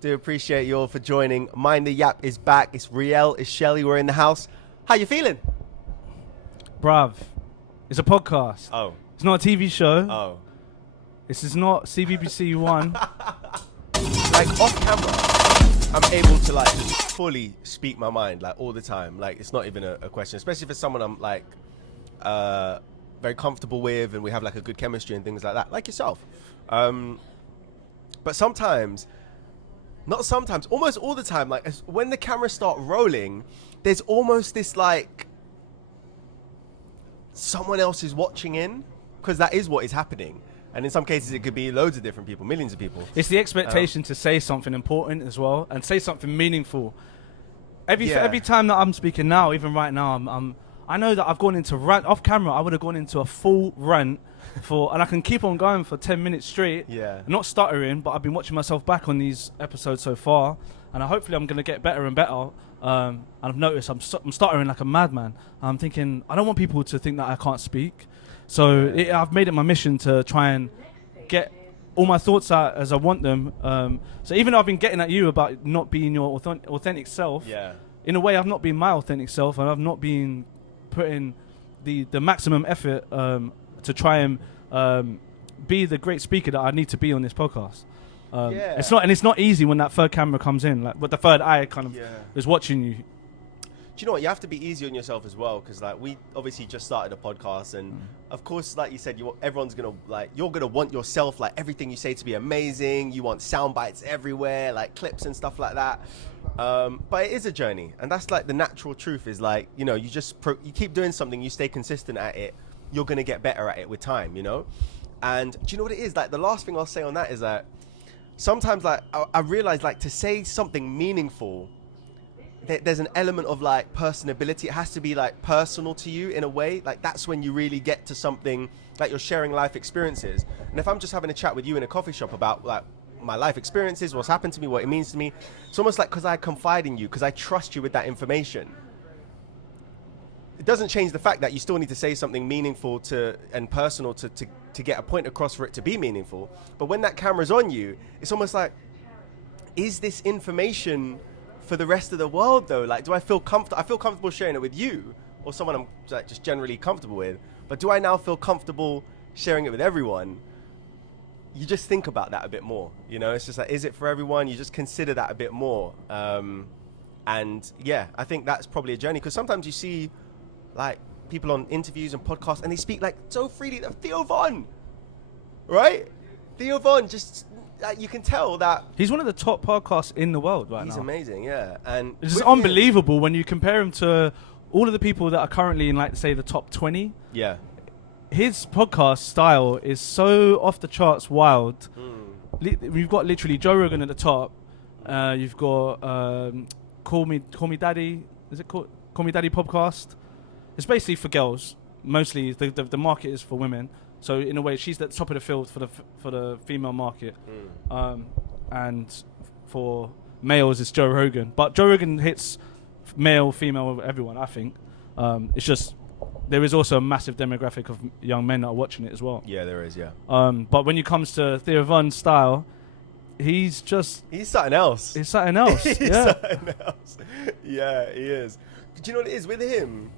Do appreciate you all for joining. Mind the Yap is back. It's Riel, it's Shelly. We're in the house. How you feeling? Bruv, it's a podcast. Oh. It's not a TV show. Oh. This is not CBBC One. Like off camera, I'm able to like just fully speak my mind like all the time. Like it's not even a question, especially for someone I'm like very comfortable with and we have like a good chemistry and things like that, like yourself. But sometimes, not sometimes, almost all the time, like when the cameras start rolling, there's almost this like someone else is watching in, because that is what is happening. And in some cases, it could be loads of different people, millions of people. It's the expectation to say something important as well and say something meaningful. Every time that I'm speaking now, even right now, I know that I've gone into rant off camera. I would have gone into a full rant and I can keep on going for 10 minutes straight. Yeah. Not stuttering, but I've been watching myself back on these episodes so far, and hopefully I'm going to get better and better. And I've noticed I'm stuttering like a madman. I'm thinking I don't want people to think that I can't speak. So I've made it my mission to try and get all my thoughts out as I want them. So even though I've been getting at you about not being your authentic self, in a way I've not been my authentic self, and I've not been putting the maximum effort to try and be the great speaker that I need to be on this podcast. It's not easy when that third camera comes in, like with the third eye kind of is watching you. Do you know what? You have to be easy on yourself as well, because like we obviously just started a podcast, and of course, like you said, everyone's gonna you're gonna want yourself, like everything you say to be amazing. You want sound bites everywhere, like clips and stuff like that. But it is a journey, and that's like the natural truth. Is like, you know, you keep doing something, you stay consistent at it, you're gonna get better at it with time, you know. And do you know what it is? Like the last thing I'll say on that is that sometimes like I realize like to say something meaningful, there's an element of like personability. It has to be like personal to you in a way. Like that's when you really get to something, like you're sharing life experiences. And if I'm just having a chat with you in a coffee shop about like my life experiences, what's happened to me, what it means to me, it's almost like because I confide in you, because I trust you with that information. It doesn't change the fact that you still need to say something meaningful and personal to get a point across for it to be meaningful. But when that camera's on you, it's almost like, is this information for the rest of the world though? Like, do I feel comfortable? I feel comfortable sharing it with you or someone I'm like just generally comfortable with. But do I now feel comfortable sharing it with everyone? You just think about that a bit more. You know, it's just like, is it for everyone? You just consider that a bit more. And yeah, I think that's probably a journey, because sometimes you see like people on interviews and podcasts and they speak like so freely. Theo Von, right? Theo Von, just you can tell that he's one of the top podcasts in the world right now. He's amazing, yeah. And it's just unbelievable when you compare him to all of the people that are currently in, like, say, the top 20. Yeah. His podcast style is so off the charts wild. We've got literally Joe Rogan at the top. You've got Call Me Daddy. Is it called Call Me Daddy podcast? It's basically for girls. Mostly the market is for women. So in a way, she's at the top of the field for the female market, and for males, it's Joe Rogan. But Joe Rogan hits male, female, everyone. I think it's just there is also a massive demographic of young men that are watching it as well. Yeah, there is. Yeah. But when it comes to Theo Von's style, he's something else. He's something else. He's something else. Yeah, he is. Do you know what it is with him?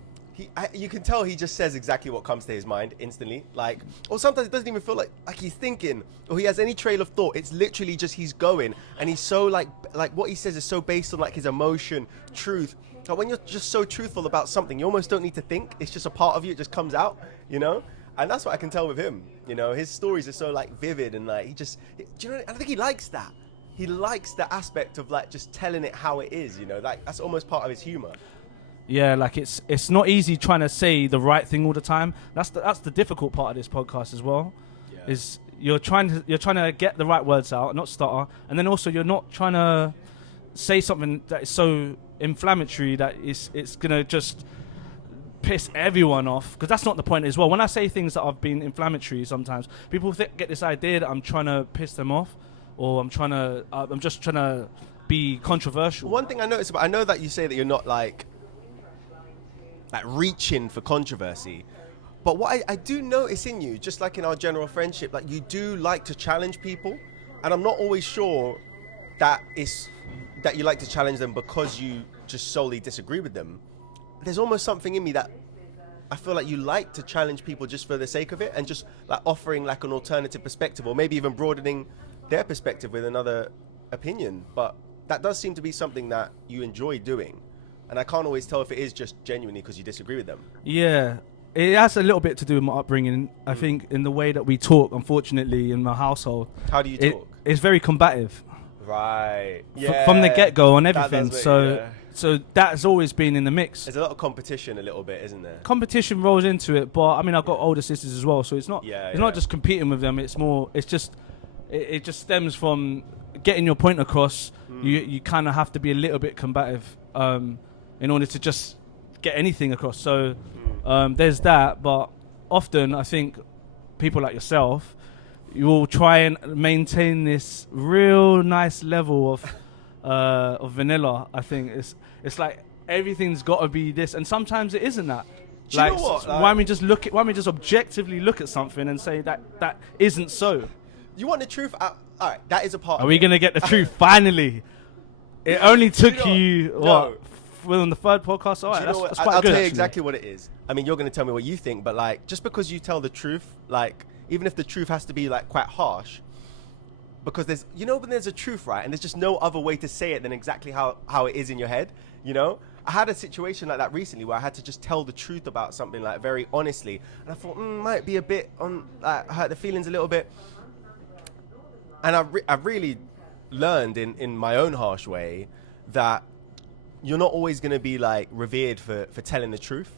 You can tell he just says exactly what comes to his mind instantly. Like, or sometimes it doesn't even feel like he's thinking or he has any trail of thought. It's literally just he's going, and he's so like what he says is so based on like his emotion, truth. Like when you're just so truthful about something, you almost don't need to think. It's just a part of you. It just comes out, you know. And that's what I can tell with him. You know, his stories are so like vivid and like do you know? I think he likes that. He likes the aspect of like just telling it how it is. You know, like that's almost part of his humor. Yeah, like it's not easy trying to say the right thing all the time. That's the difficult part of this podcast as well. Yeah. Is you're trying to get the right words out, not stutter, and then also you're not trying to say something that is so inflammatory that it's gonna just piss everyone off, because that's not the point as well. When I say things that have been inflammatory, sometimes people get this idea that I'm trying to piss them off, or I'm just trying to be controversial. One thing I noticed I know that you say that you're not like reaching for controversy, but what I do notice in you, just like in our general friendship, like you do like to challenge people, and I'm not always sure that you like to challenge them because you just solely disagree with them, there's almost something in me that I feel like you like to challenge people just for the sake of it, and just like offering like an alternative perspective, or maybe even broadening their perspective with another opinion. But that does seem to be something that you enjoy doing, and I can't always tell if it is just genuinely because you disagree with them. Yeah, it has a little bit to do with my upbringing. I think in the way that we talk, unfortunately, in my household. How do you talk? It's very combative. Right. Yeah. From the get-go on everything. Yeah. So that's always been in the mix. There's a lot of competition, a little bit, isn't there? Competition rolls into it, but I mean, I've got older sisters as well, so it's not not just competing with them. It's more. It's just it just stems from getting your point across. You kind of have to be a little bit combative in order to just get anything across. So there's that, but often I think people like yourself, you will try and maintain this real nice level of vanilla. I think it's like everything's got to be this, and sometimes it isn't that. Do you know what? Why don't we just objectively look at something and say that isn't so? You want the truth? All right, that is a part. Are we gonna get the truth finally? It only took you No. Well, on the third podcast. All right, that's quite I'll good. tell you actually. exactly what it is. I mean, you're going to tell me what you think, but like, just because you tell the truth, like, even if the truth has to be like quite harsh, because there's, when there's a truth, right, and there's just no other way to say it than exactly how it is in your head, I had a situation like that recently where I had to just tell the truth about something, like, very honestly, and I thought, might be a bit hurt the feelings a little bit, and I really learned in my own harsh way that you're not always going to be like revered for telling the truth,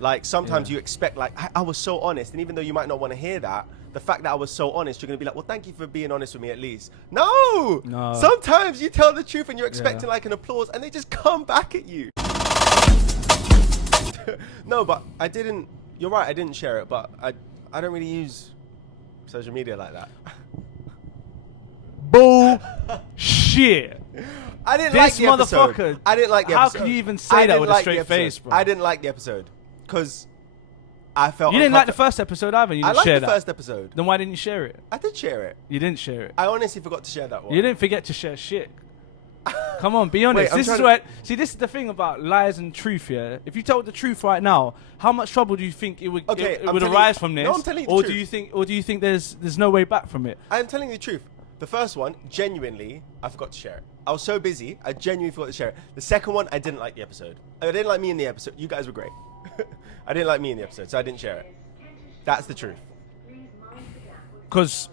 like sometimes you expect, like, I was so honest, and even though you might not want to hear that, the fact that I was so honest, you're going to be like, well, thank you for being honest with me at least. No. Sometimes you tell the truth and you're expecting like an applause, and they just come back at you. No, but I didn't, you're right, I didn't share it, but I don't really use social media like that. Bullshit. I didn't like the episode. Motherfucker. I didn't like the episode. How can you even say that with a straight face, bro? I didn't like the episode because I felt you didn't like the first episode either. You didn't share that. I liked the first episode. Then why didn't you share it? I did share it. You didn't share it. I honestly forgot to share that one. You didn't forget to share shit. Come on, be honest. Wait, this is the thing about lies and truth, yeah? If you told the truth right now, how much trouble do you think it would arise from this? No, I'm telling you the truth. Do you think there's no way back from it? I'm telling you the truth. The first one, genuinely, I forgot to share it. I was so busy, I genuinely forgot to share it. The second one, I didn't like the episode. I didn't like me in the episode. You guys were great. I didn't like me in the episode, so I didn't share it. That's the truth. Because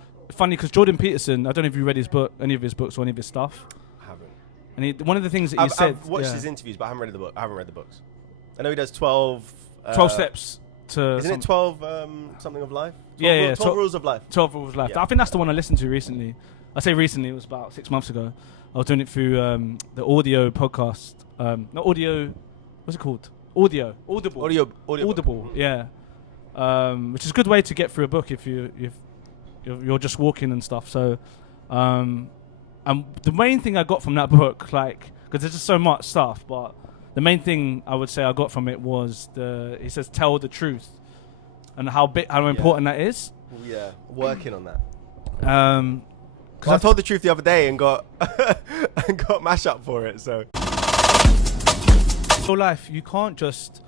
Jordan Peterson, I don't know if you read his book, any of his books or any of his stuff. I haven't. And one of the things that he said... I've watched his interviews, but I haven't read the book. I haven't read the books. I know he does 12 steps to... Isn't it 12 something of life? 12 rules of life. 12 ruals of life. Yeah. I think that's the one I listened to recently. I say recently, it was about 6 months ago. I was doing it through the audio podcast. Not audio... What's it called? Audible. Audible, yeah. Which is a good way to get through a book if you're just walking and stuff. So, the main thing I got from that book, like, because there's just so much stuff, but the main thing I would say I got from it was he says tell the truth, and how important that is. Yeah, working on that. Because I told the truth the other day and got mash up for it. So, real life, you can't just,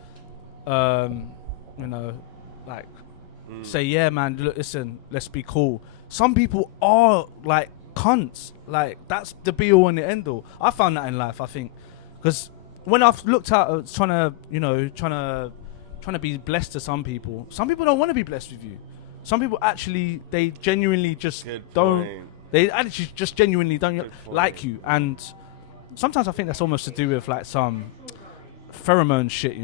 say, yeah, man, look, listen, let's be cool. Some people are like cunts. Like, that's the be all and the end all. I found that in life, I think, because when I've looked at trying to be blessed to some people don't want to be blessed with you. Some people actually, they genuinely just don't. They actually just genuinely don't like you, and sometimes I think that's almost to do with like some pheromone shit,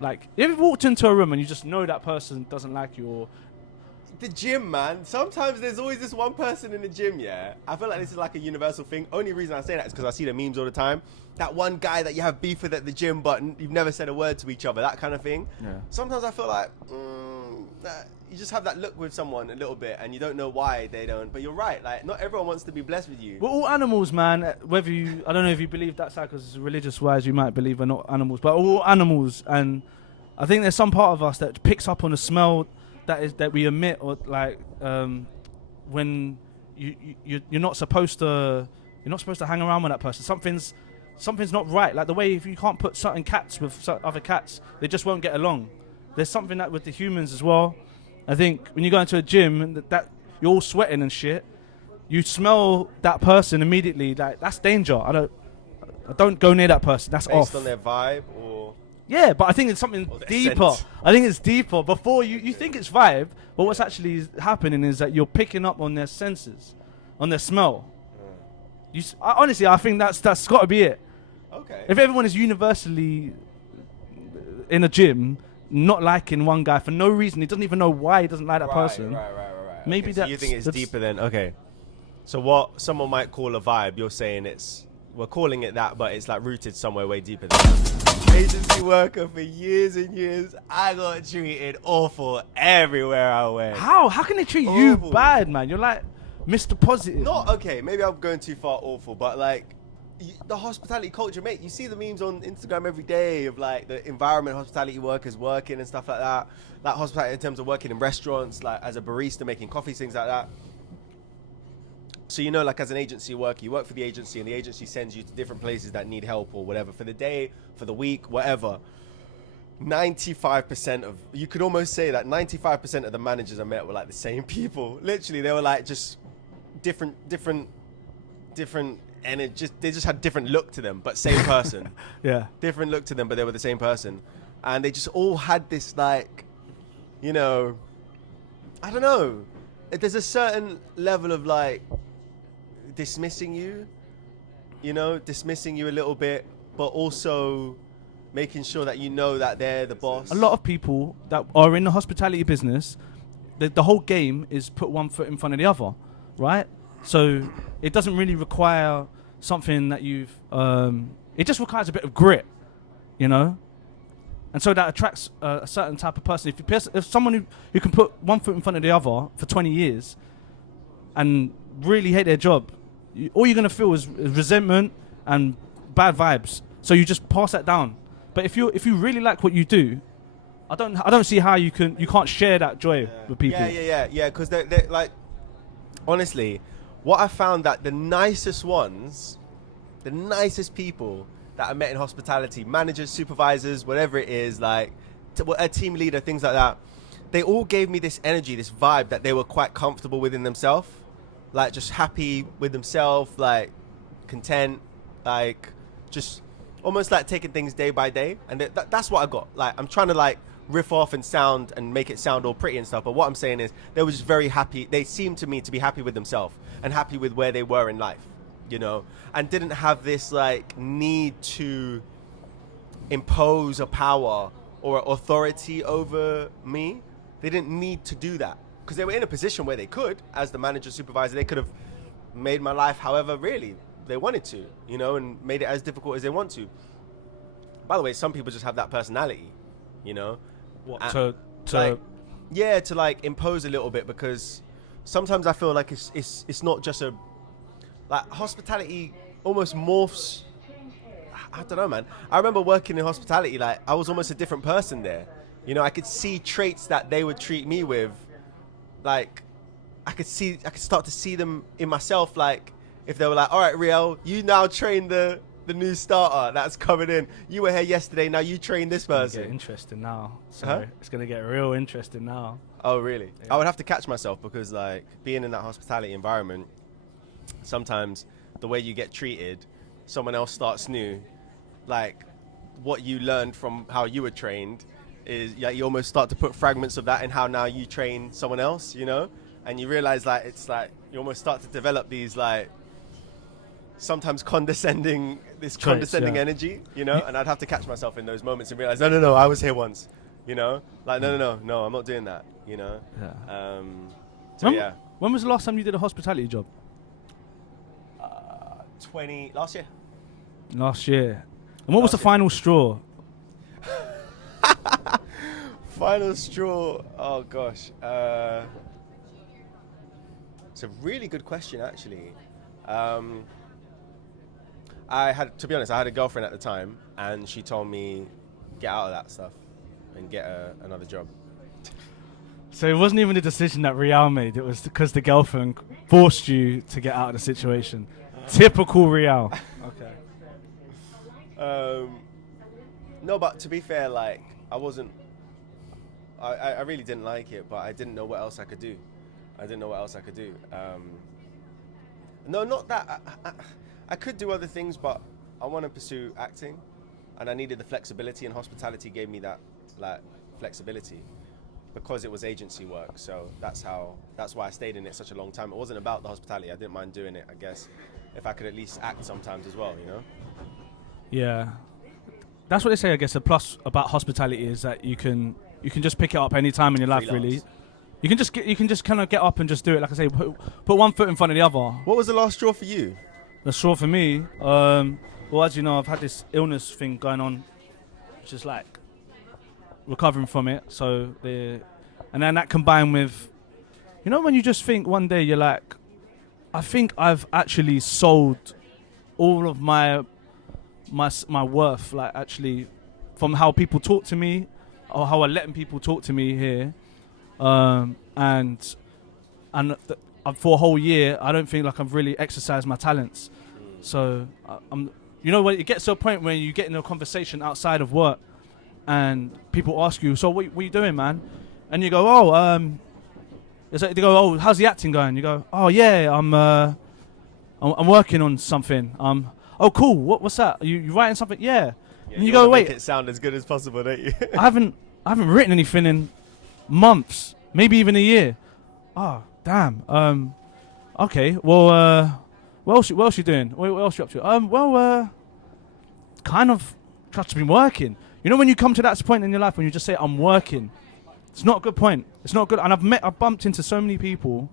like if you walked into a room and you just know that person doesn't like you, or the gym, man. Sometimes there's always this one person in the gym, yeah. I feel like this is like a universal thing. Only reason I say that is because I see the memes all the time. That one guy that you have beef with at the gym, but you've never said a word to each other, that kind of thing. Yeah. Sometimes I feel like you just have that look with someone a little bit, and you don't know why they don't. But you're right, like not everyone wants to be blessed with you. We're all animals, man. Whether I don't know if you believe that side, because religious-wise you might believe we're not animals, but we're all animals, and I think there's some part of us that picks up on a smell that we emit, or like when you're not supposed to hang around with that person. Something's not right. Like the way if you can't put certain cats with other cats, they just won't get along. There's something that with the humans as well. I think when you go into a gym and that you're all sweating and shit, you smell that person immediately. Like that's danger. I don't go near that person. That's off. Based on their vibe or. Yeah, but I think it's something deeper. Scent. I think it's deeper. Before you think it's vibe, but what's actually happening is that you're picking up on their senses, on their smell. Honestly, I think that's got to be it. Okay. If everyone is universally in a gym not liking one guy for no reason, he doesn't even know why he doesn't like that person. Right. Maybe okay, so you think it's deeper than okay. So what someone might call a vibe, you're saying we're calling it that, but it's like rooted somewhere way deeper than that. Agency worker for years and years, I got treated awful everywhere I went. How can they treat you bad, man? You're like Mr. Positive. Not okay. Maybe I'm going too far awful, but like the hospitality culture, mate. You see the memes on Instagram every day of like the environment hospitality workers working and stuff like that. Like hospitality in terms of working in restaurants, like as a barista making coffees, things like that. So you know, like as an agency worker, you work for the agency and the agency sends you to different places that need help or whatever for the day, for the week, whatever. 95% of, you could almost say that 95% of the managers I met were like the same people. Literally, they were like just different, and they just had different look to them, but same person. Yeah. Different look to them, but they were the same person. And they just all had this like, you know, I don't know. There's a certain level of like dismissing you a little bit, but also making sure that you know that they're the boss. A lot of people that are in the hospitality business, the whole game is put one foot in front of the other, right? So it doesn't really require something that you've... it just requires a bit of grit, you know? And so that attracts a certain type of person. If someone who can put one foot in front of the other for 20 years and really hate their job, all you're going to feel is resentment and bad vibes. So you just pass that down. But if you really like what you do, I don't see how you can't share that joy with people. Yeah. Because they're like, honestly, what I found that the nicest people that I met in hospitality, managers, supervisors, whatever it is, like a team leader, things like that, they all gave me this energy, this vibe that they were quite comfortable within themselves, like just happy with themselves, like content, like just almost like taking things day by day. And that's what I got. Like I'm trying to like riff off and make it sound all pretty and stuff, but what I'm saying is they were just very happy. They seemed to me to be happy with themselves and happy with where they were in life, you know, and didn't have this like need to impose a power or authority over me. They didn't need to do that because they were in a position where they could, as the manager, supervisor, they could have made my life however really they wanted to, you know, and made it as difficult as they want to. By the way, some people just have that personality, you know. What, to like impose a little bit, because sometimes I feel like it's not just a, like hospitality almost morphs. I don't know, man. I remember working in hospitality, like I was almost a different person there. You know, I could see traits that they would treat me with. Like I could start to see them in myself. Like if they were like, all right, Riel, you now train the new starter that's coming in. You were here yesterday, now you train this person. It's going to get interesting now. Sorry. It's going to get real interesting now. Oh, really? Yeah. I would have to catch myself because like being in that hospitality environment, sometimes the way you get treated, someone else starts new. Like what you learned from how you were trained is you almost start to put fragments of that in how now you train someone else, you know? And you realize like it's like you almost start to develop these like sometimes condescending energy, you know? And I'd have to catch myself in those moments and realize, no, I was here once, you know? Like, no, I'm not doing that, you know? Yeah. When was the last time you did a hospitality job? Last year. Last year. And what was the final straw? Final straw. Oh, gosh. It's a really good question, actually. To be honest, I had a girlfriend at the time, and she told me, get out of that stuff and get another job. So it wasn't even a decision that Real made. It was because the girlfriend forced you to get out of the situation. Typical Real. Okay. No, but to be fair, like I really didn't like it, but I didn't know what else I could do. No, not that. I could do other things, but I want to pursue acting, and I needed the flexibility, and hospitality gave me that like flexibility because it was agency work. So that's why I stayed in it such a long time. It wasn't about the hospitality. I didn't mind doing it, I guess, if I could at least act sometimes as well, you know? Yeah. That's what they say, I guess. A plus about hospitality is that you can just pick it up any time in your life, really. You can just kind of get up and just do it. Like I say, put one foot in front of the other. What was the last straw for you? The straw for me, well, as you know, I've had this illness thing going on, which is like recovering from it. So and then that combined with, you know, when you just think one day you're like, I think I've actually sold all of my worth, like actually, from how people talk to me, or how I'm letting people talk to me here, and for a whole year, I don't think like I've really exercised my talents. So I'm, you know, when it gets to a point where you get in a conversation outside of work, and people ask you, so what are you doing, man? And you go, they go, oh, how's the acting going? You go, oh yeah, I'm working on something. Oh cool, what's that? Are you writing something? Yeah. And you go, wait, make it sound as good as possible, don't you? I haven't written anything in months, maybe even a year. Oh damn. Okay. Well, what else you doing? What else you up to? Kind of just been working. You know, when you come to that point in your life when you just say I'm working, it's not a good point. It's not good. And I've bumped into so many people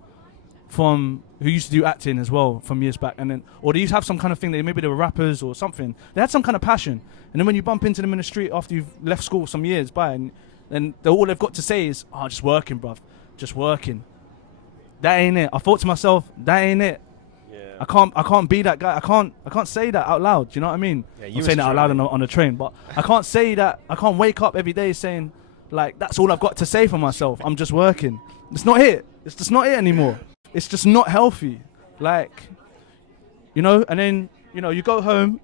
from who used to do acting as well from years back, and then or they used to have some kind of thing. Maybe they were rappers or something. They had some kind of passion, and then when you bump into them in the street after you've left school some years by, and then all they've got to say is, "Oh, just working, bruv, just working." That ain't it. I thought to myself, that ain't it. Yeah. I can't be that guy. I can't say that out loud. Do you know what I mean? Yeah, I'm saying that out loud on the train, but I can't say that. I can't wake up every day saying like that's all I've got to say for myself. I'm just working. It's not it. It's just not it anymore. It's just not healthy. Like, you know, and then, you know, you go home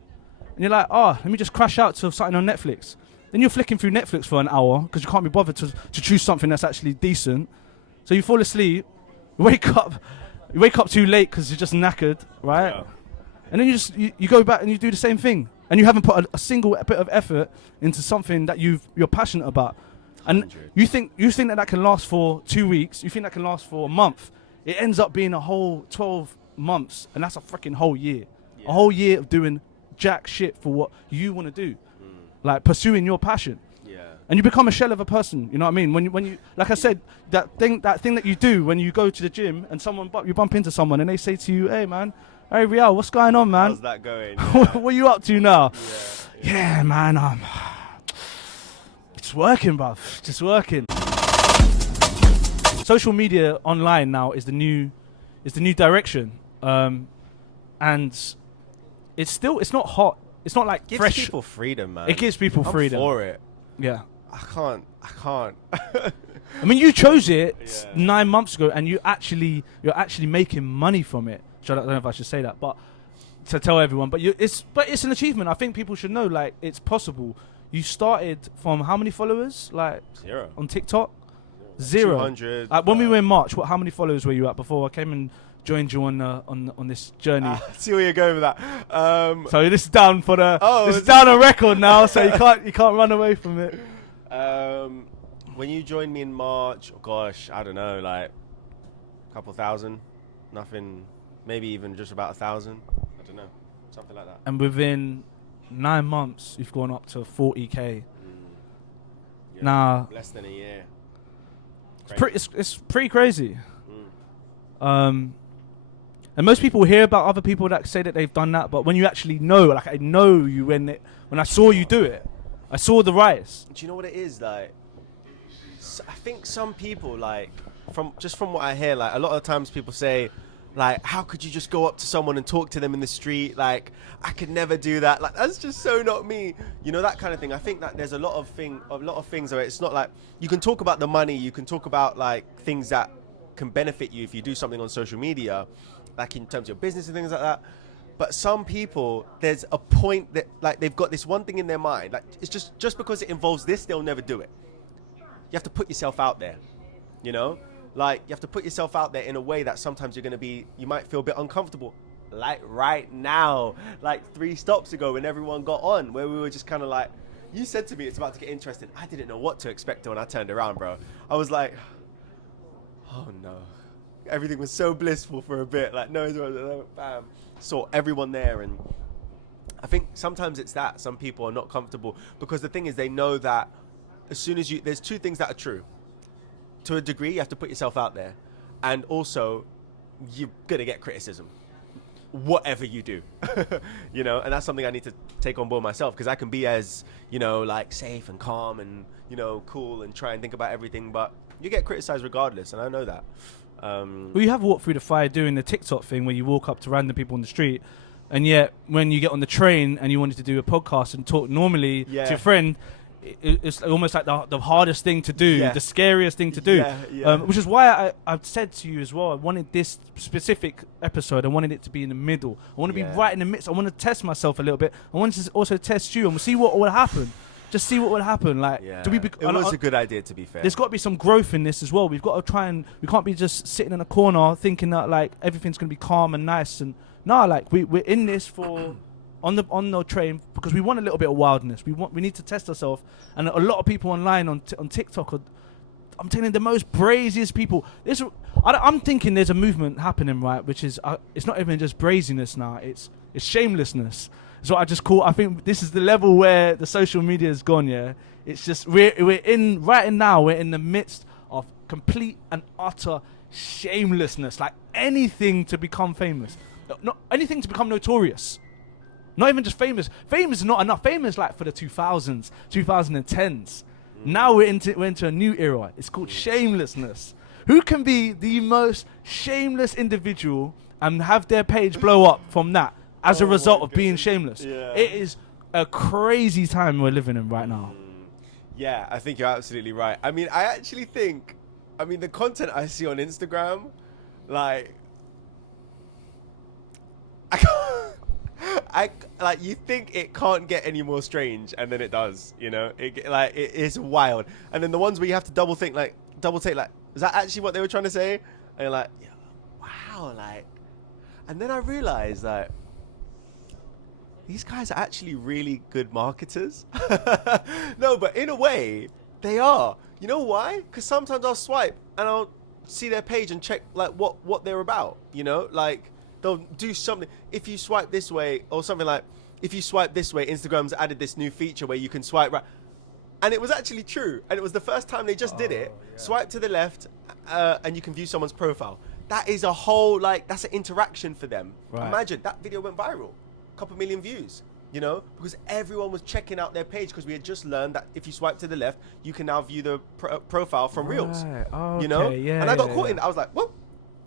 and you're like, oh, let me just crash out to something on Netflix. Then you're flicking through Netflix for an hour because you can't be bothered to choose something that's actually decent. So you fall asleep, you wake up too late because you're just knackered, right? Yeah. And then you go back and you do the same thing. And you haven't put a single bit of effort into something that you're passionate about. And 100. you think that can last for 2 weeks, you think that can last for a month. It ends up being a whole 12 months, and that's a freaking whole year. Yeah. A whole year of doing jack shit for what you want to do. Like pursuing your passion. Yeah. And you become a shell of a person, you know what I mean? When you like I said, that thing that you do when you go to the gym and you bump into someone and they say to you, "Hey man, hey Real, what's going on, man? How's that going? What are you up to now?" Yeah, man, just working, bruv. Just working. Social media online now is the new direction, and it's not hot. It's not like gives fresh. People freedom, man. It gives people freedom. I'm for it. Yeah. I can't. I mean, you chose it 9 months ago, and you're actually making money from it. I don't know if I should say that, but to tell everyone, but it's an achievement. I think people should know, like, it's possible. You started from how many followers? Like 0 on TikTok. 0. 200. When we were in March, how many followers were you at before I came and joined you on this journey? See where you're going with that. So this is down for the. This is down on record now, so you can't run away from it. When you joined me in March, oh gosh, I don't know, like a couple thousand, nothing, maybe even just about 1,000. I don't know, something like that. And within 9 months, you've gone up to 40K. Yeah, now, less than a year. It's pretty crazy. And most people hear about other people that say that they've done that, but when you actually know, like I know you when I saw you do it, I saw the rise. Do you know what it is like? I think some people, like from what I hear, like a lot of times people say, Like, how could you just go up to someone and talk to them in the street? Like, I could never do that. Like, that's just so not me. You know, that kind of thing. I think that there's a lot of things where it's not like, you can talk about the money, you can talk about like things that can benefit you if you do something on social media, like in terms of your business and things like that. But some people, there's a point that like they've got this one thing in their mind. Like, it's just because it involves this, they'll never do it. You have to put yourself out there, you know? Like, you have to put yourself out there in a way that sometimes you might feel a bit uncomfortable. Like right now, like 3 stops ago when everyone got on, where we were just kind of like, you said to me it's about to get interesting. I didn't know what to expect when I turned around, bro. I was like, oh no. Everything was so blissful for a bit. Like, no, bam. Saw everyone there. And I think sometimes it's that. Some people are not comfortable because the thing is, they know that as soon as there's 2 things that are true. To a degree, you have to put yourself out there. And also, you're going to get criticism. Whatever you do. You know, and that's something I need to take on board myself, because I can be as, you know, like safe and calm and, you know, cool and try and think about everything. But you get criticized regardless. And I know that. Well, you have walked through the fire doing the TikTok thing where you walk up to random people on the street. And yet, when you get on the train and you wanted to do a podcast and talk normally to your friend, it's almost like the hardest thing to do, the scariest thing to do, which is why I've said to you as well, I wanted this specific episode, I wanted it to be in the middle. I want to be right in the midst. I want to test myself a little bit. I want to also test you and we'll see what will happen. Just see what would happen. Like, it was a good idea, to be fair. There's got to be some growth in this as well. We've got to try and we can't be just sitting in a corner thinking that like everything's going to be calm and nice. And no, like we're in this for on the train because we want a little bit of wildness. We need to test ourselves. And a lot of people online on TikTok are, I'm telling you, the most braziest people. I'm thinking there's a movement happening, right? Which is it's not even just braziness now. It's shamelessness. So I think this is the level where the social media has gone. Yeah, it's just we're in the midst of complete and utter shamelessness. Like anything to become famous, not anything to become notorious. Not even just famous. Famous is not enough. Famous like for the 2000s, 2010s. Now we're into a new era. It's called shamelessness. Who can be the most shameless individual and have their page blow up from that as a result of being shameless? Yeah. It is a crazy time we're living in right now. Yeah, I think you're absolutely right. I mean, I actually think, the content I see on Instagram, like, you think it can't get any more strange, and then it does. You know, it is wild. And then the ones where you have to double take, like, is that actually what they were trying to say? And you're like, yeah, wow, like. And then I realized that these guys are actually really good marketers. No, but in a way, they are. You know why? Because sometimes I'll swipe and I'll see their page and check like what they're about. You know, like. They'll do something. If you swipe this way, or something like, if you swipe this way, Instagram's added this new feature where you can swipe right. And it was actually true. And it was the first time they just did it. Yeah. Swipe to the left, and you can view someone's profile. That is a whole, that's an interaction for them. Right. Imagine, that video went viral. A couple million views, you know? Because everyone was checking out their page because we had just learned that if you swipe to the left, you can now view the profile from Reels. Okay. You know? Yeah, and I got caught in that. I was like, whoop,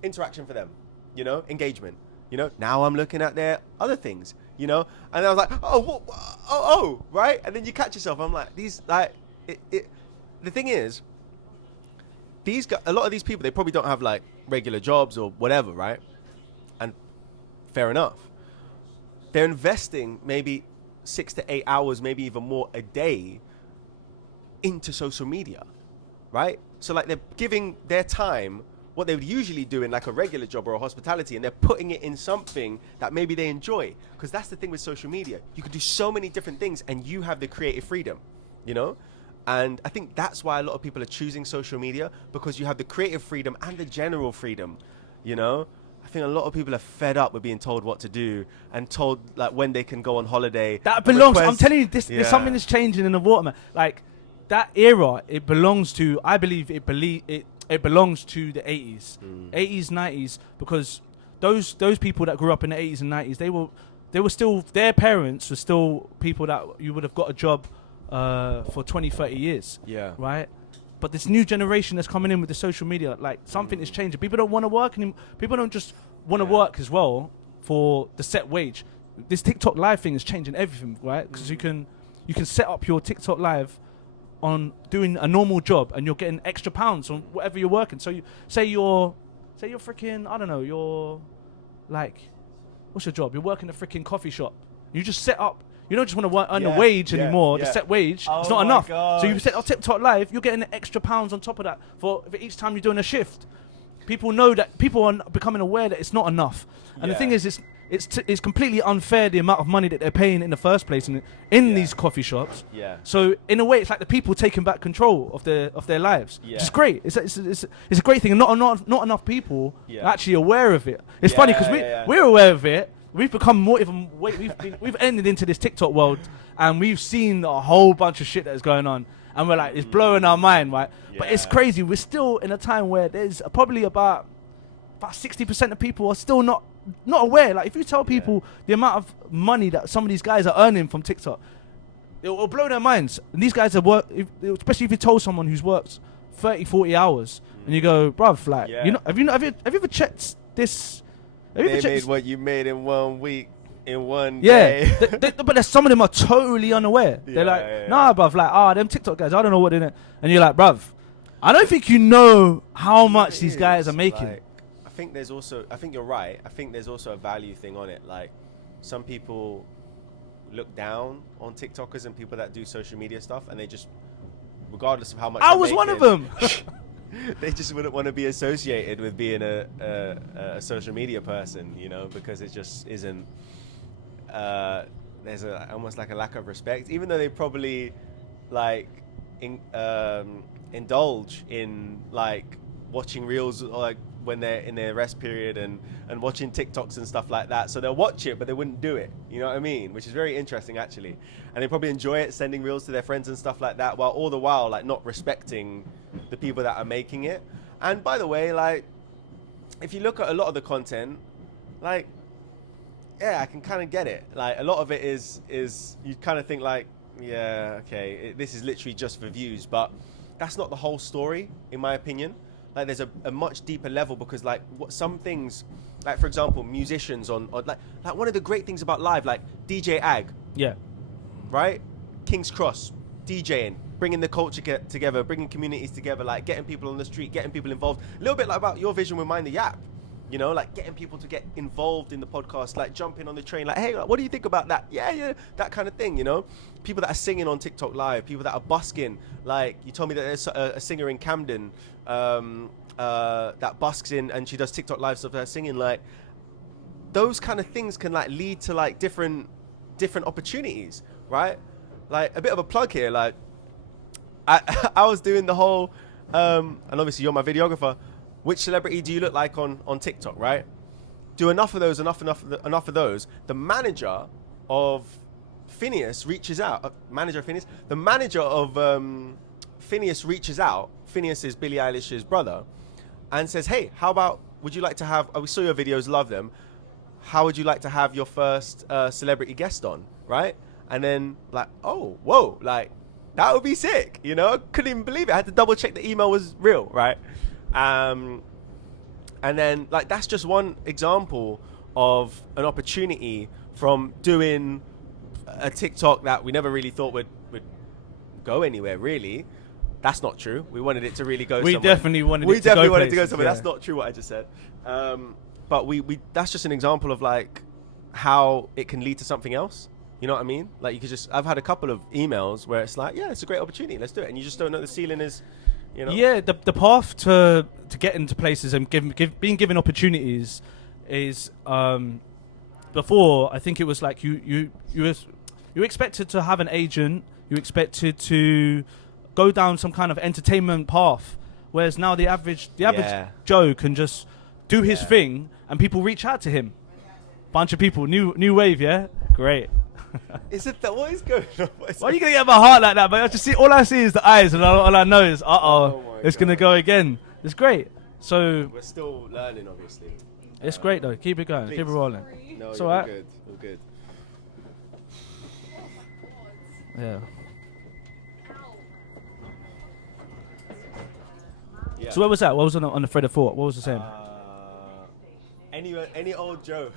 interaction for them. You know, engagement. You know, now I'm looking at their other things, you know, and I was like, oh, right. And then you catch yourself. I'm like, the thing is, a lot of these people, they probably don't have like regular jobs or whatever, right? And fair enough. They're investing maybe 6 to 8 hours, maybe even more a day into social media, right? So like they're giving their time what they would usually do in like a regular job or a hospitality, and they're putting it in something that maybe they enjoy. Because that's the thing with social media. You can do so many different things and you have the creative freedom, you know? And I think that's why a lot of people are choosing social media, because you have the creative freedom and the general freedom, you know? I think a lot of people are fed up with being told what to do and told like when they can go on holiday. That belongs, I'm telling you, there's something that's changing in the water, man. Like that era, it belongs to, I believe it belongs to the 80s, 80s, 90s, because those people that grew up in the 80s and 90s, they were still, their parents were still people that you would have got a job for 20, 30 years. Yeah. Right? But this new generation that's coming in with the social media, like something is changing. People don't want to work anymore. People don't just want to work as well for the set wage. This TikTok live thing is changing everything, right? Because you can set up your TikTok live on doing a normal job, and you're getting extra pounds on whatever you're working. So you say you're freaking, I don't know, you're like, what's your job? You're working a freaking coffee shop. You just set up. You don't just want to earn a wage anymore. The set wage, it's not enough. So you set up TikTok live, you're getting extra pounds on top of that for each time you're doing a shift. People know that, people are becoming aware that it's not enough. And the thing is, it's completely unfair the amount of money that they're paying in the first place in these coffee shops. Yeah. So in a way, it's like the people taking back control of their lives. Yeah. Which is great. It's a great thing, and not enough people are actually aware of it. It's funny because we're aware of it. We've become more even. We've ended into this TikTok world, and we've seen a whole bunch of shit that is going on, and we're like, it's blowing our mind, right? Yeah. But it's crazy. We're still in a time where there's probably about 60% of people are still not aware. Like, if you tell people the amount of money that some of these guys are earning from TikTok, it will blow their minds. And these guys have especially if you told someone who's worked 30, 40 hours, and you go, bruv, like, you know, have you ever checked this? They made what you made in 1 week, in one day. But some of them are totally unaware. They're like, nah, bruv, like, them TikTok guys, I don't know what they're doing. And you're like, bruv, I don't think you know how much these guys are making. Like, I think you're right. I think there's also a value thing on it. Like, some people look down on TikTokers and people that do social media stuff, and they just, regardless of how much I was one of them. They just wouldn't want to be associated with being a social media person, you know, because it just isn't. There's almost like a lack of respect, even though they probably like indulge in like watching reels, or like when they're in their rest period and watching TikToks and stuff like that. So they'll watch it, but they wouldn't do it. You know what I mean? Which is very interesting, actually. And they probably enjoy it, sending reels to their friends and stuff like that, while all the while like not respecting the people that are making it. And by the way, like, if you look at a lot of the content, like, I can kind of get it. Like, a lot of it is you kind of think like, this is literally just for views, but that's not the whole story, in my opinion. Like, there's a much deeper level, because like some things, like for example, musicians on like one of the great things about live, like DJ Ag, right, King's Cross, DJing, bringing the culture together, bringing communities together, like getting people on the street, getting people involved. A little bit like about your vision with Mind the Yap, you know, like getting people to get involved in the podcast, like jumping on the train, like, hey, what do you think about that? Yeah, that kind of thing, you know. People that are singing on TikTok live, people that are busking. Like, you told me that there's a singer in Camden that busks in, and she does TikTok live stuff, that singing. Like, those kind of things can like lead to like different opportunities, right? Like, a bit of a plug here, like, I was doing the whole, and obviously you're my videographer, which celebrity do you look like on TikTok, right? Do enough of those, enough of those. The manager of Phineas reaches out. The manager of Phineas reaches out. Phineas is Billie Eilish's brother, and says, hey, how about, would you like to have, we saw your videos, love them. How would you like to have your first celebrity guest on, right? And then like, oh, whoa, like, that would be sick, you know? Couldn't even believe it. I had to double check the email was real, right? And then like, that's just one example of an opportunity from doing a TikTok that we never really thought would go anywhere, really. That's not true. We wanted it to really go somewhere. We definitely wanted it to go somewhere. Yeah. That's not true what I just said. But we that's just an example of like how it can lead to something else. You know what I mean? Like, you could just, I've had a couple of emails where it's like, it's a great opportunity, let's do it. And you just don't know the ceiling is, you know? Yeah, the path to get into places and being given opportunities is, before, I think it was like you expected to have an agent, you expected to go down some kind of entertainment path, whereas now the average Joe can just do his thing and people reach out to him. Bunch of people, new wave, great. Is it that? What is going on? Why are you gonna get my heart like that? But I just see, all I see is the eyes, and all I know is, it's gonna go again. It's great. So we're still learning, obviously. It's great though. Keep it going. Please. Keep it rolling. No, it's all right. All good. Yeah. So what was that? What was on the thread of thought? What was the same? Any old Joe.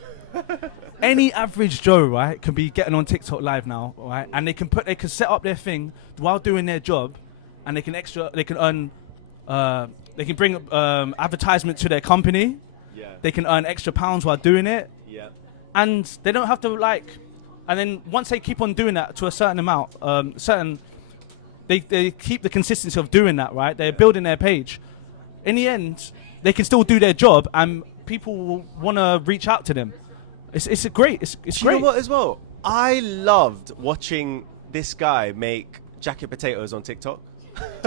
Any average Joe, right, can be getting on TikTok live now, right? And they can set up their thing while doing their job, and they can earn, they can bring advertisement to their company. Yeah. They can earn extra pounds while doing it. Yeah. And they don't have to like, and then once they keep on doing that to a certain amount, they keep the consistency of doing that, right? They're building their page. In the end, they can still do their job, and people will want to reach out to them. It's great. It's great. You know what as well? I loved watching this guy make jacket potatoes on TikTok.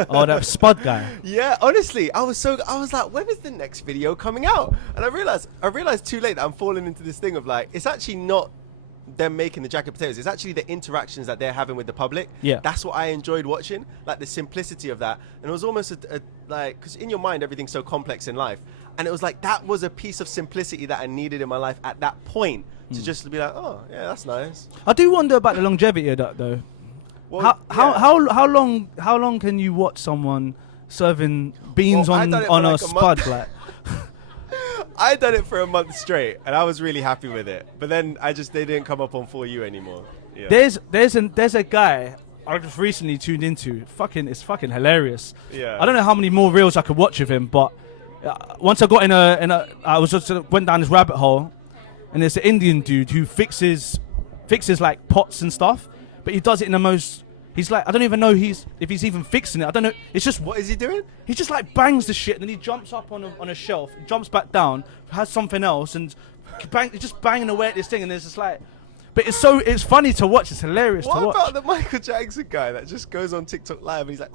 Oh, that Spud guy. Yeah, honestly, I was like, when is the next video coming out? And I realized too late that I'm falling into this thing of like, it's actually not them making the jacket potatoes. It's actually the interactions that they're having with the public. Yeah. That's what I enjoyed watching, like the simplicity of that. And it was almost like, because in your mind, everything's so complex in life. And it was like, that was a piece of simplicity that I needed in my life at that point to just be like, oh, yeah, that's nice. I do wonder about the longevity of that, though. Well, how long can you watch someone serving beans on a like spud? Like, I done it for a month straight, and I was really happy with it. But then they didn't come up on For You anymore. Yeah. There's a guy I just recently tuned into. It's fucking hilarious. Yeah. I don't know how many more reels I could watch of him, but once I got I was just went down this rabbit hole, and there's an Indian dude who fixes like pots and stuff, but he does it in the most. He's like, I don't even know if he's even fixing it. I don't know. It's just, what is he doing? He just like bangs the shit, and then he jumps up on a shelf, jumps back down, has something else, and he's just banging away at this thing, and there's just like, but it's funny to watch. It's hilarious to watch. What about the Michael Jackson guy that just goes on TikTok live and he's like,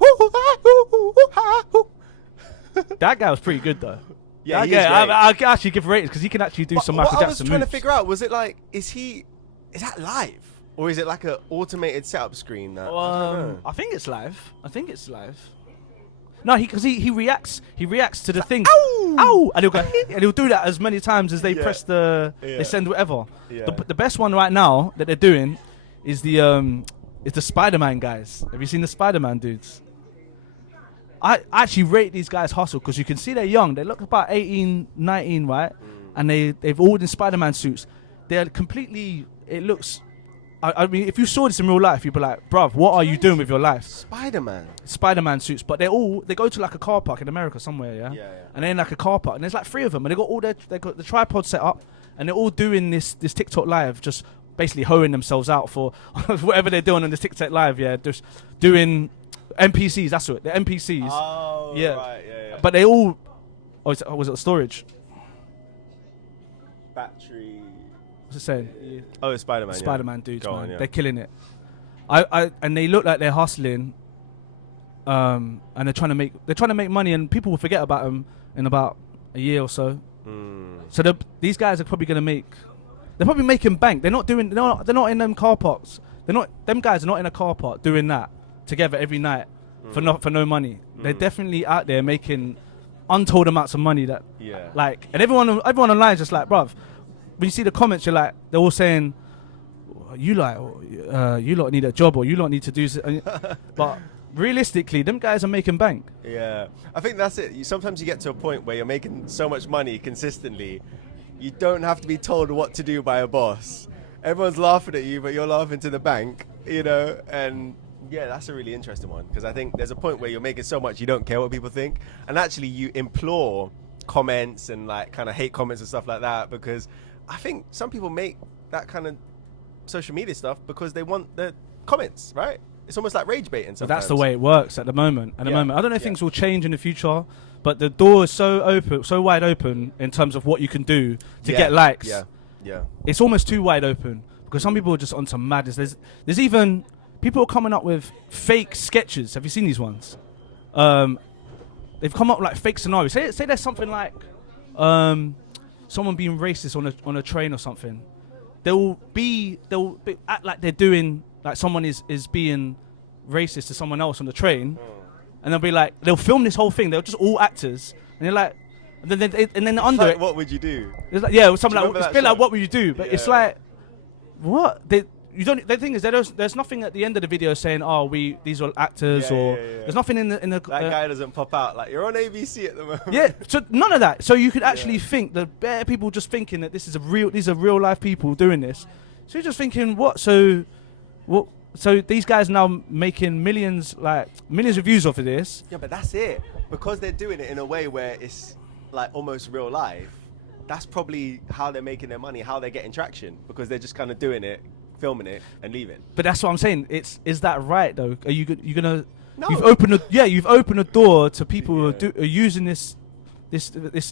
that guy was pretty good though. Yeah, I can actually give ratings because he can actually do some Michael Jackson moves. I was trying to figure out, was it like, is that live? Or is it like an automated setup screen? That I don't know. I think it's live. No, because he reacts to the thing. Ow! Ow! And he'll go, and he'll do that as many times as they press they send whatever. Yeah. The best one right now that they're doing is the Spider-Man guys. Have you seen the Spider-Man dudes? I actually rate these guys hustle because you can see they're young. They look about 18, 19, right? And they've all in Spider-Man suits. They're completely. It looks. I mean, if you saw this in real life, you'd be like, bruv, what are you doing with your life? Spider-Man suits, but they go to like a car park in America somewhere, yeah? Yeah. And they're in like a car park, and there's like 3 of them, and they got the tripod set up, and they're all doing this TikTok live, just basically hoeing themselves out for whatever they're doing on this TikTok live, yeah? Just doing NPCs, that's it, the NPCs. Oh, yeah. Right, yeah. But they all, was it storage? Battery. What's it saying? Yeah. Oh, it's Spider-Man. Spider-Man dudes, Go man. on, yeah. They're killing it. And they look like they're hustling. And they're trying to make money, and people will forget about them in about a year or so. So these guys are probably they're probably making bank. They're not in them car parks. Them guys are not in a car park doing that together every night for no money. They're definitely out there making untold amounts of money that like, and everyone online is just like, bruv, when you see the comments, you're like, they're all saying, you lot need a job, or you lot need to do but realistically, them guys are making bank. Yeah, I think that's it. Sometimes you get to a point where you're making so much money consistently, you don't have to be told what to do by a boss. Everyone's laughing at you, but you're laughing to the bank, and yeah, that's a really interesting one, because I think there's a point where you're making so much you don't care what people think, and actually you implore comments and like kind of hate comments and stuff like that, because I think some people make that kind of social media stuff because they want the comments, right? It's almost like rage baiting sometimes. But that's the way it works at the moment. I don't know if things will change in the future, but the door is so wide open in terms of what you can do to get likes. Yeah. It's almost too wide open because some people are just on some madness. There's even people are coming up with fake sketches. Have you seen these ones? They've come up with like fake scenarios. Say there's something like someone being racist on a train or something. They'll act like they're doing, like someone is being racist to someone else on the train, and they'll film this whole thing. They're just all actors, and they're like, and then under like, it, what would you do? It's like, something like, it's a bit like, what would you do? But it's like, what? you don't. The thing is, there's nothing at the end of the video saying, "Oh, these are actors," there's nothing in the. That guy doesn't pop out like you're on ABC at the moment. Yeah, so none of that. So you could actually think that bare people just thinking that these are real life people doing this. So you're just thinking, what? So these guys now making millions of views off of this. Yeah, but that's it. Because they're doing it in a way where it's like almost real life. That's probably how they're making their money, how they're getting traction, because they're just kind of doing it, filming it, and leaving. But that's what I'm saying. Is that right though? Are you gonna? No. You've opened a door to people who are using this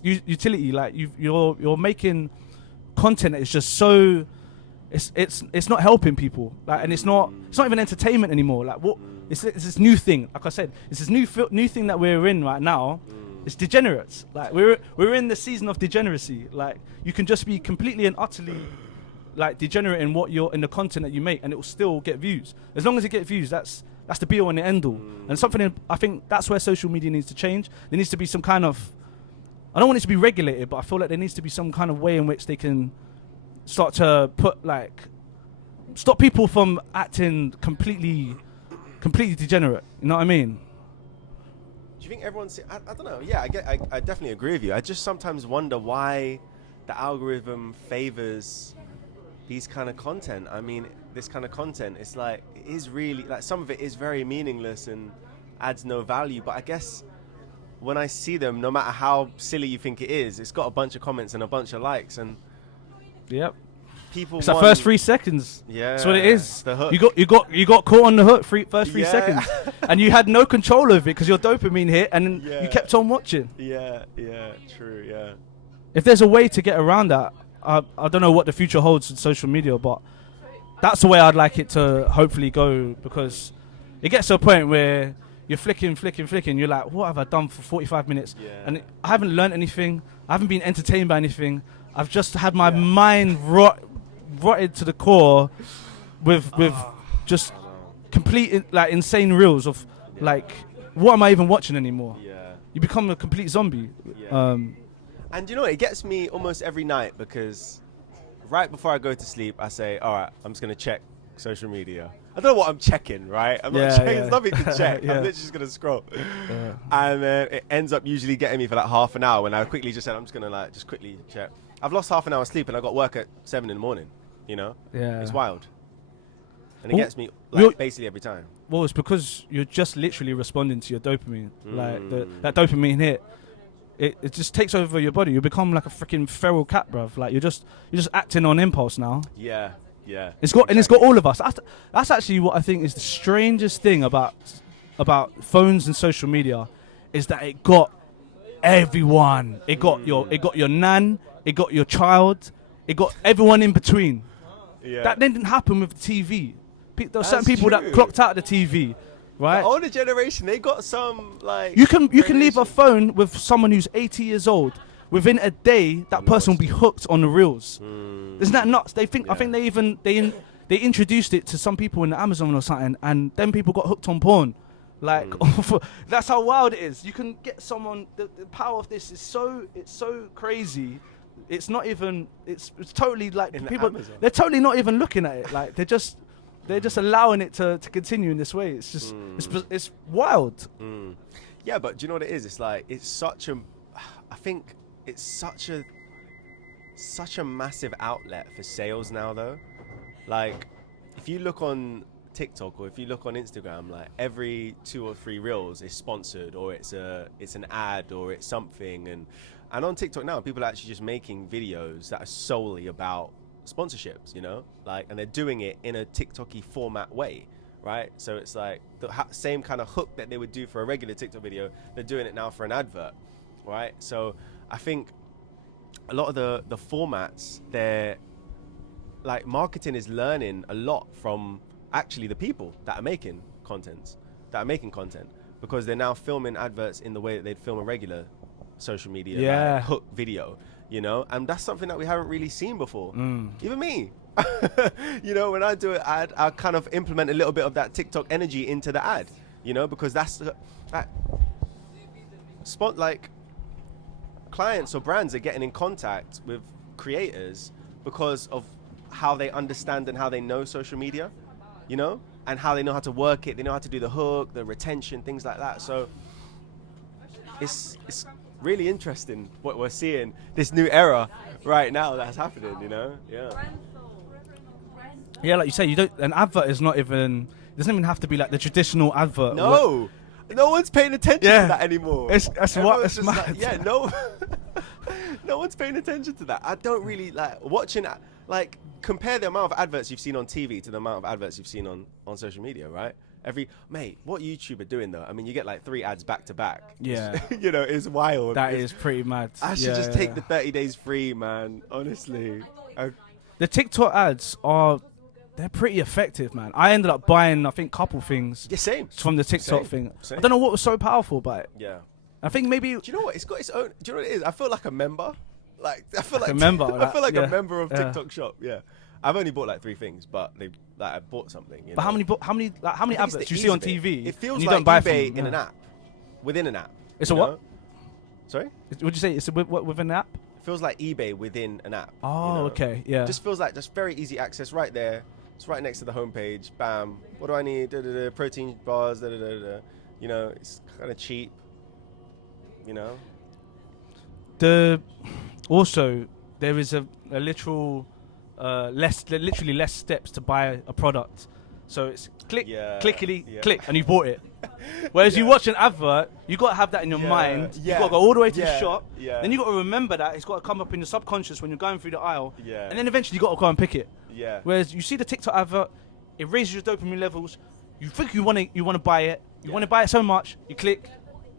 utility. Like you're making content that is just so. It's not helping people. Like, and it's not even entertainment anymore. Like what? It's this new thing. Like I said, it's this new thing that we're in right now. It's degenerates. Like we're in the season of degeneracy. Like you can just be completely and utterly like degenerate in the content that you make, and it will still get views. As long as it gets views, that's the be all and the end all. And something I think that's where social media needs to change. There needs to be some kind of, I don't want it to be regulated, but I feel like there needs to be some kind of way in which they can start to stop people from acting completely degenerate. You know what I mean? Do you think everyone's? I don't know. Yeah, I definitely agree with you. I just sometimes wonder why the algorithm favors these kind of content. I mean, this kind of content, it's like, it is really, like, some of it is very meaningless and adds no value. But I guess when I see them, no matter how silly you think it is, it's got a bunch of comments and a bunch of likes. And yep. People it's the first 3 seconds. Yeah, that's what it is. The hook. You got caught on the hook first 3 seconds, and you had no control of it because your dopamine hit, and you kept on watching. Yeah, true. Yeah. If there's a way to get around that, I don't know what the future holds in social media, but that's the way I'd like it to hopefully go, because it gets to a point where you're flicking. You're like, what have I done for 45 minutes? Yeah. And I haven't learned anything. I haven't been entertained by anything. I've just had my mind rotted to the core with just complete like insane reels of like, what am I even watching anymore? Yeah. You become a complete zombie. Yeah. And you know, it gets me almost every night, because right before I go to sleep, I say, all right, I'm just going to check social media. I don't know what I'm checking, right? I'm not checking. There's nothing to check. I'm literally just going to scroll. And it ends up usually getting me for like half an hour when I quickly just said, I'm just going to just quickly check. I've lost half an hour sleep and I got work at 7 in the morning, you know? Yeah. It's wild. And it gets me like basically every time. Well, it's because you're just literally responding to your dopamine. Like that dopamine hit, it just takes over your body. You become like a freaking feral cat, bruv. Like you're just acting on impulse now. Yeah. It's got all of us. That's actually what I think is the strangest thing about phones and social media, is that it got everyone. It got your nan. It got your child. It got everyone in between. Yeah. That didn't happen with the TV. There were certain people that clocked out the TV, right? The older generation, they got some like. You can leave a phone with someone who's 80 years old. Within a day, that person will be hooked on the reels. Isn't that nuts? I think they introduced it to some people in the Amazon or something, and then people got hooked on porn. Like that's how wild it is. You can get someone. The power of this is so crazy. It's not even. It's totally like in people. Amazon. They're totally not even looking at it. Like they're just allowing it to continue in this way. It's just it's wild. Yeah, but do you know what it is? It's like it's such a. I think it's such a massive outlet for sales now, though. Like, if you look on TikTok or if you look on Instagram, like every 2 or 3 reels is sponsored, or it's an ad, or it's something. And on TikTok now, people are actually just making videos that are solely about sponsorships, you know, like, and they're doing it in a TikTok-y format way, right? So it's like the same kind of hook that they would do for a regular TikTok video, they're doing it now for an advert, right? So I think a lot of the formats, they're like, marketing is learning a lot from actually the people that are making content, because they're now filming adverts in the way that they'd film a regular social media like, hook video, you know, and that's something that we haven't really seen before. Even me, you know, when I do an ad, I kind of implement a little bit of that TikTok energy into the ad, you know, because that's like clients or brands are getting in contact with creators because of how they understand and how they know social media, you know, and how they know how to work it. They know how to do the hook, the retention, things like that. So it's really interesting what we're seeing, this new era right now that's happening, you know? Yeah. Yeah, like you say, an advert is not even, it doesn't even have to be like the traditional advert. No one's paying attention to that anymore. That's what it's mad. Like, yeah, no one's paying attention to that. I don't really like watching, like, compare the amount of adverts you've seen on TV to the amount of adverts you've seen on social media, right? What YouTube are doing though, I mean, you get like 3 ads back to back. Yeah. You know, it's wild. That is pretty mad. I should just take the 30 days free, man, honestly. The TikTok ads they're pretty effective, man. I ended up buying, I think, couple things from the TikTok thing. Same. I don't know what was so powerful about it. Yeah. I think maybe... Do you know what? It's got its own... Do you know what it is? I feel like a member. Like, I feel like a member. I feel like a member of TikTok Shop, yeah. I've only bought like 3 things, but I bought something. You but know? how many adverts do you see on TV? It feels you like don't buy eBay in an app, within an app. It's a what? Sorry? Would you say it's within an app? It feels like eBay within an app. Oh, you know? okay, yeah. Just feels like just very easy access right there. It's right next to the homepage. Bam. What do I need? Protein bars. You know, it's kind of cheap. You know. Also, there is a literal literally less steps to buy a product. So it's clickety, click, and you bought it. Whereas you watch an advert, you got to have that in your mind. You got to go all the way to the shop. Then you got to remember that it's got to come up in your subconscious when you're going through the aisle. And then eventually you got to go and pick it. Whereas you see the TikTok advert, it raises your dopamine levels. You think you want to buy it. You want to buy it so much. You click,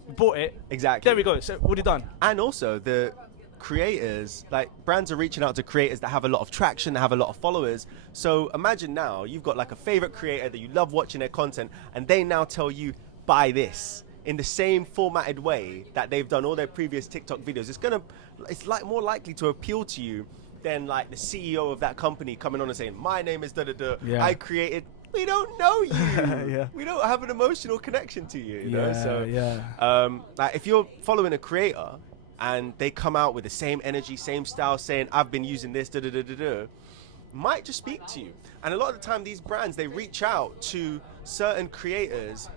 you bought it. Exactly. There we go. So already done. And also the creators, like brands are reaching out to creators that have a lot of traction, that have a lot of followers. So imagine now you've got like a favorite creator that you love watching their content, and they now tell you buy this in the same formatted way that they've done all their previous TikTok videos. It's like more likely to appeal to you than like the CEO of that company coming on and saying, my name is da-da-da, I created. We don't know you. We don't have an emotional connection to you, you know? So like if you're following a creator and they come out with the same energy, same style, saying, I've been using this, might just speak to you. And a lot of the time, these brands, they reach out to certain creators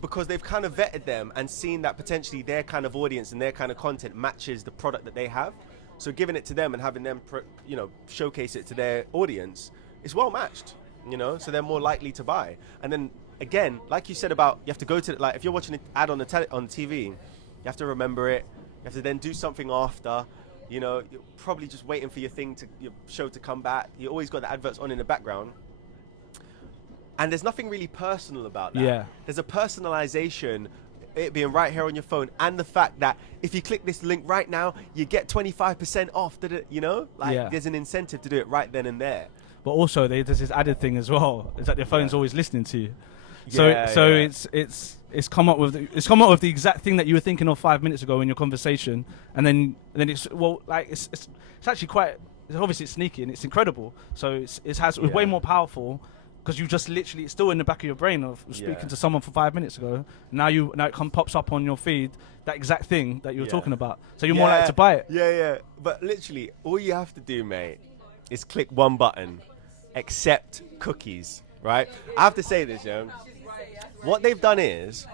because they've kind of vetted them and seen that potentially their kind of audience and their kind of content matches the product that they have. So giving it to them and having them, showcase it to their audience is well matched, you know? So they're more likely to buy. And then, again, like you said about, you have to go to, like, if you're watching an ad on on TV, you have to remember it. You have to then do something after, you know, you're probably just waiting for your show to come back. You always got the adverts on in the background. And there's nothing really personal about that. Yeah. There's a personalization, it being right here on your phone, and the fact that if you click this link right now, you get 25% off, you know? Like, there's an incentive to do it right then and there. But also, there's this added thing as well. It's like their phone's always listening to you. So it's come up with the exact thing that you were thinking of 5 minutes ago in your conversation, and then it's actually obviously it's sneaky and it's incredible. So it's way more powerful because you just literally, it's still in the back of your brain of speaking to someone for 5 minutes ago. Now it pops up on your feed, that exact thing that you were talking about. So you're more likely to buy it. Yeah. But literally, all you have to do, mate, is click one button, accept cookies. Right? I have to say this, what they've done is,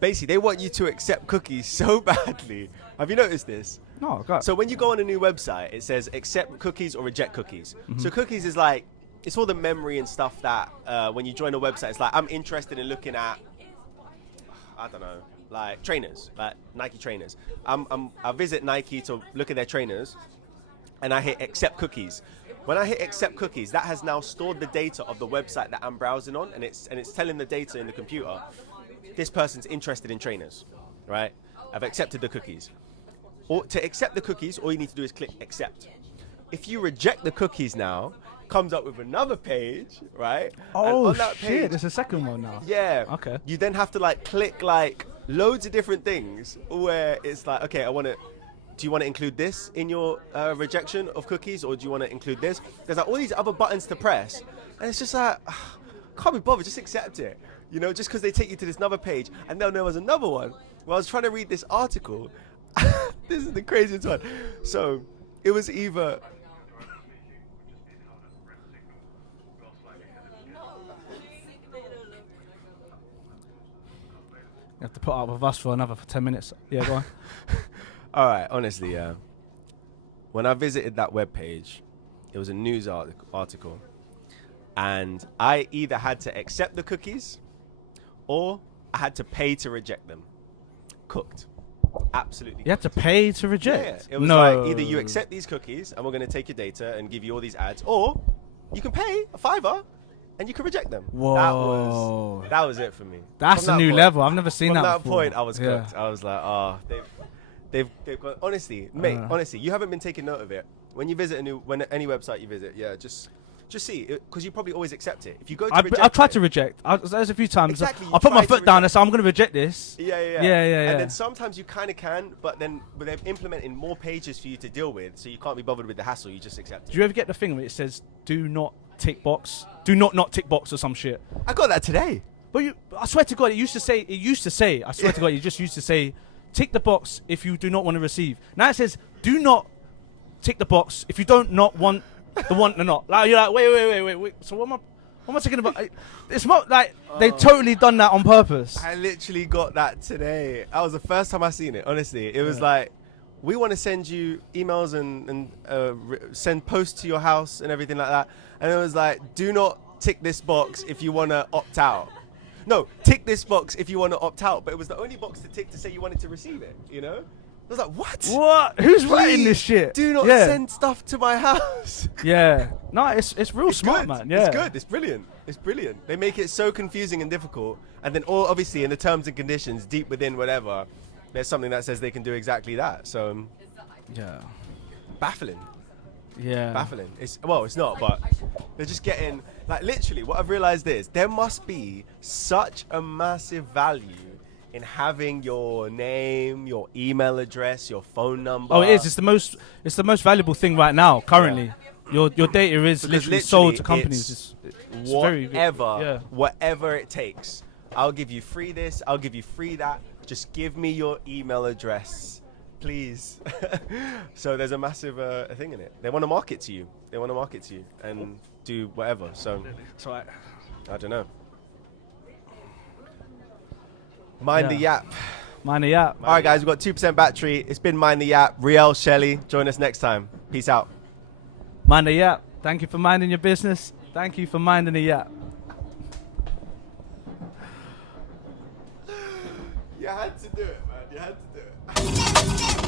basically, they want you to accept cookies so badly. Have you noticed this? No, God. So when you go on a new website, it says accept cookies or reject cookies. Mm-hmm. So cookies is like, it's all the memory and stuff that when you join a website, it's like, I'm interested in looking at, I don't know, like trainers, like Nike trainers. I visit Nike to look at their trainers, and I hit accept cookies. When I hit accept cookies, that has now stored the data of the website that I'm browsing on, and it's telling the data in the computer, this person's interested in trainers, right? I've accepted the cookies. Or to accept the cookies, all you need to do is click accept. If you reject the cookies now, comes up with another page, right? Oh, and on that shit, there's a second one now. Yeah. Okay. You then have to like click like loads of different things where it's like, okay, do you want to include this in your rejection of cookies, or do you want to include this? There's like all these other buttons to press, and it's just like, can't be bothered, just accept it. You know, just because they take you to this another page, and then there was another one where I was trying to read this article. This is the craziest one. So it was either You have to put up with us for another 10 minutes. Yeah, go on. All right, honestly, yeah. When I visited that webpage, it was a news article, and I either had to accept the cookies or I had to pay to reject them. Cooked. Absolutely. You had to pay to reject? Yeah. It was like, either you accept these cookies and we're going to take your data and give you all these ads, or you can pay a $5 and you can reject them. Whoa. That was it for me. That's a new level. I've never seen that before. From that point, I was cooked. I was like, oh, they've got, honestly, mate, honestly, you haven't been taking note of it. When you visit any website you visit, just see, because you probably always accept it. If you go to I've tried to reject. There's a few times. Exactly, I'll put my foot down and say, I'm going to reject this. Yeah. And then sometimes you kind of can, but they're implementing more pages for you to deal with, so you can't be bothered with the hassle. You just accept it. Do you ever get the thing where it says, do not tick box? Do not tick box or some shit? I got that today. But I swear to God, it used to say, I swear to God, you just used to say, tick the box if you do not want to receive. Now it says, do not tick the box if you don't not want the want or not. Like, you're like, wait. So what am I thinking about? It's not like they've totally done that on purpose. I literally got that today. That was the first time I seen it. Honestly, it was like, we want to send you emails and send posts to your house and everything like that. And it was like, do not tick this box if you want to opt out. No, tick this box if you want to opt out. But it was the only box to tick to say you wanted to receive it, you know? I was like, what? What? Who's writing this shit? Do not send stuff to my house. Yeah. No, it's real smart, man. Yeah. It's good. It's brilliant. It's brilliant. They make it so confusing and difficult. And then obviously in the terms and conditions, deep within whatever, there's something that says they can do exactly that. So, yeah. Baffling. Yeah. Baffling. It's not, but they're just getting, like, literally what I've realized is there must be such a massive value in having your name, your email address, your phone number. Oh, it is. It's the most valuable thing right now, currently. Yeah. Your data is literally sold to companies. It's whatever it takes. I'll give you free this, I'll give you free that. Just give me your email address, please. So there's a massive thing in it. They want to market to you. And do whatever. So that's right. I don't know. Mind the Yap. Mind the Yap. All right, guys, we've got 2% battery. It's been Mind the Yap. Riel, Shelley, join us next time. Peace out. Mind the Yap. Thank you for minding your business. Thank you for minding the Yap. You had to do it, man. You had to do it.